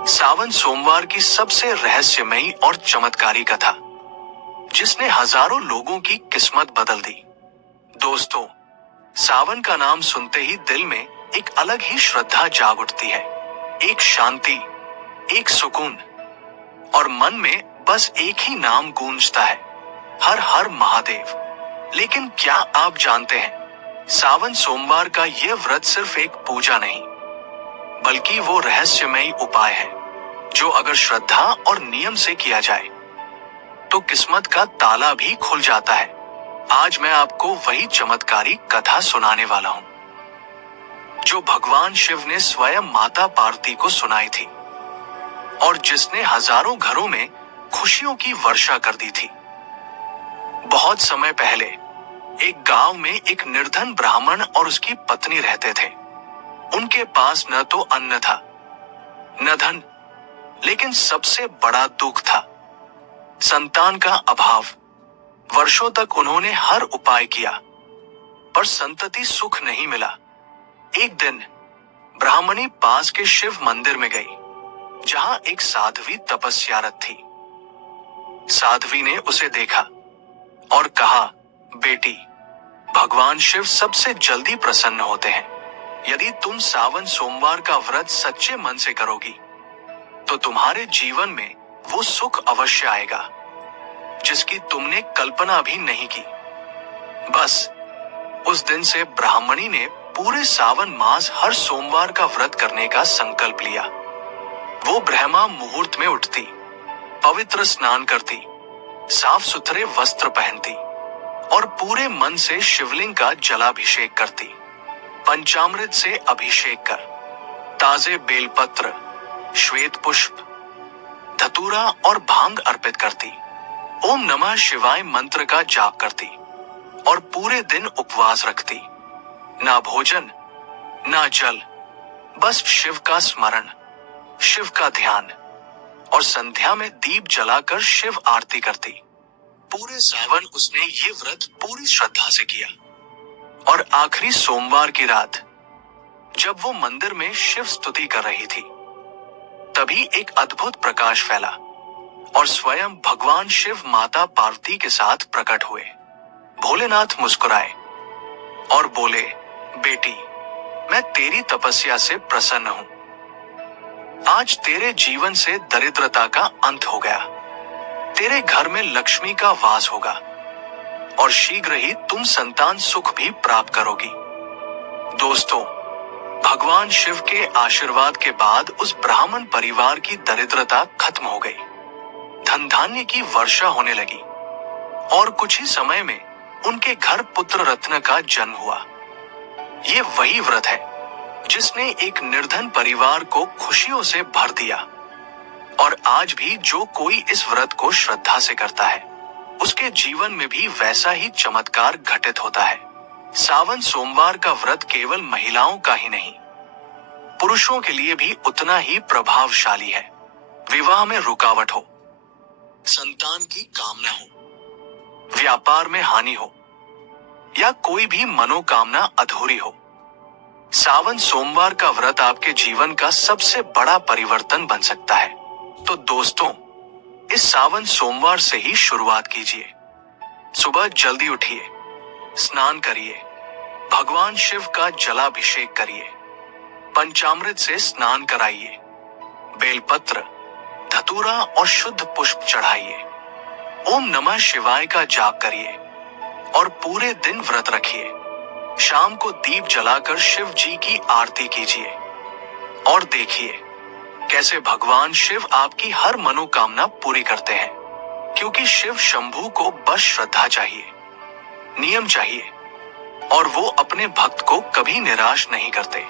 सावन सोमवार की सबसे रहस्यमयी और चमत्कारी कथा, जिसने हजारों लोगों की किस्मत बदल दी। दोस्तों, सावन का नाम सुनते ही दिल में एक अलग ही श्रद्धा जाग उठती है। एक शांति, एक सुकून, और मन में बस एक ही नाम गूंजता है, हर हर महादेव। लेकिन क्या आप जानते हैं, सावन सोमवार का यह व्रत सिर्फ एक पूजा नहीं, बल्कि वो रहस्यमयी उपाय है जो अगर श्रद्धा और नियम से किया जाए तो किस्मत का ताला भी खुल जाता है। आज मैं आपको वही चमत्कारी कथा सुनाने वाला हूं जो भगवान शिव ने स्वयं माता पार्वती को सुनाई थी और जिसने हजारों घरों में खुशियों की वर्षा कर दी थी। बहुत समय पहले एक गांव में एक निर्धन ब्राह्मण और उसकी पत्नी रहते थे। उनके पास न तो अन्न था, न धन, लेकिन सबसे बड़ा दुख था संतान का अभाव। वर्षों तक उन्होंने हर उपाय किया, पर संतति सुख नहीं मिला। एक दिन ब्राह्मणी पास के शिव मंदिर में गई, जहां एक साध्वी तपस्यारत थी। साध्वी ने उसे देखा और कहा, बेटी, भगवान शिव सबसे जल्दी प्रसन्न होते हैं। यदि तुम सावन सोमवार का व्रत सच्चे मन से करोगी तो तुम्हारे जीवन में वो सुख अवश्य आएगा जिसकी तुमने कल्पना भी नहीं की। बस उस दिन से ब्राह्मणी ने पूरे सावन मास हर सोमवार का व्रत करने का संकल्प लिया। वो ब्रह्मा मुहूर्त में उठती, पवित्र स्नान करती, साफ सुथरे वस्त्र पहनती और पूरे मन से शिवलिंग का जलाभिषेक करती। पंचामृत से अभिषेक कर ताजे बेलपत्र, श्वेत पुष्प, धतूरा और भांग अर्पित करती। ओम नमः शिवाय मंत्र का जाप करती और पूरे दिन उपवास रखती। ना भोजन, ना जल, बस शिव का स्मरण, शिव का ध्यान, और संध्या में दीप जलाकर शिव आरती करती। पूरे सावन उसने ये व्रत पूरी श्रद्धा से किया और आखिरी सोमवार की रात जब वो मंदिर में शिव स्तुति कर रही थी, तभी एक अद्भुत प्रकाश फैला और स्वयं भगवान शिव माता पार्वती के साथ प्रकट हुए। भोलेनाथ मुस्कुराए और बोले, बेटी, मैं तेरी तपस्या से प्रसन्न हूं। आज तेरे जीवन से दरिद्रता का अंत हो गया। तेरे घर में लक्ष्मी का वास होगा और शीघ्र ही तुम संतान सुख भी प्राप्त करोगी। दोस्तों, भगवान शिव के आशीर्वाद के बाद उस ब्राह्मण परिवार की दरिद्रता खत्म हो गई। धन धान्य की वर्षा होने लगी और कुछ ही समय में उनके घर पुत्र रत्न का जन्म हुआ। ये वही व्रत है जिसने एक निर्धन परिवार को खुशियों से भर दिया और आज भी जो कोई इस व्रत को श्रद्धा से करता है उसके जीवन में भी वैसा ही चमत्कार घटित होता है। सावन सोमवार का व्रत केवल महिलाओं का ही नहीं, पुरुषों के लिए भी उतना ही प्रभावशाली है। विवाह में रुकावट हो, संतान की कामना हो, व्यापार में हानि हो या कोई भी मनोकामना अधूरी हो, सावन सोमवार का व्रत आपके जीवन का सबसे बड़ा परिवर्तन बन सकता है। तो दोस्तों, इस सावन सोमवार से ही शुरुआत कीजिए। सुबह जल्दी उठिए, स्नान करिए, भगवान शिव का जलाभिषेक करिए, पंचामृत से स्नान कराइए, बेलपत्र, धतूरा और शुद्ध पुष्प चढ़ाइए, ओम नमः शिवाय का जाप करिए और पूरे दिन व्रत रखिए। शाम को दीप जलाकर शिव जी की आरती कीजिए और देखिए कैसे भगवान शिव आपकी हर मनोकामना पूरी करते हैं। क्योंकि शिव शंभू को बस श्रद्धा चाहिए, नियम चाहिए और वो अपने भक्त को कभी निराश नहीं करते।